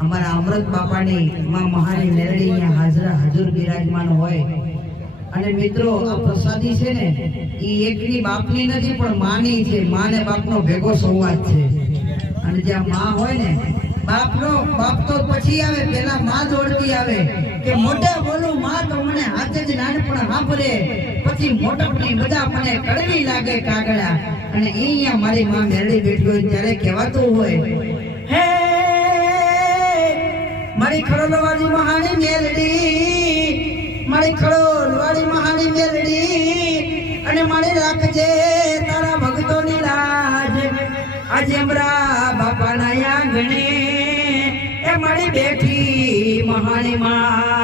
અમારા અમૃત બાપાની માં મહાની મેરડી અહીંયા હાજર બિરાજમાન હોય અને મિત્રો આ પ્રસાદી છે ને એ એકની બાપની નથી પણ માની છે. માં ને બાપનો ભેગો સંવાદ છે. અને જ્યાં માં હોય ને બાપ તો પછી આવે, પેલા માં દોડતી આવે કે મોટા બોલું માં તો મને હાથે જ નાનપણ સાંભળે, પછી મોટપની બધા મને કડવી લાગે કાગડા. અને અહીંયા મારી માં મેરડી બેઠી હોય ત્યારે કહેવાતું હોય, હે મારી ખડોલવાળી મહાની મેરડી, મારી ખડોલવાળી મહાની મેરડી, અને મારી રાખજે તારા ભક્તોની લાજ. આજે અમરા બાપાના આંગણે એ મારી બેઠી મહાની માં.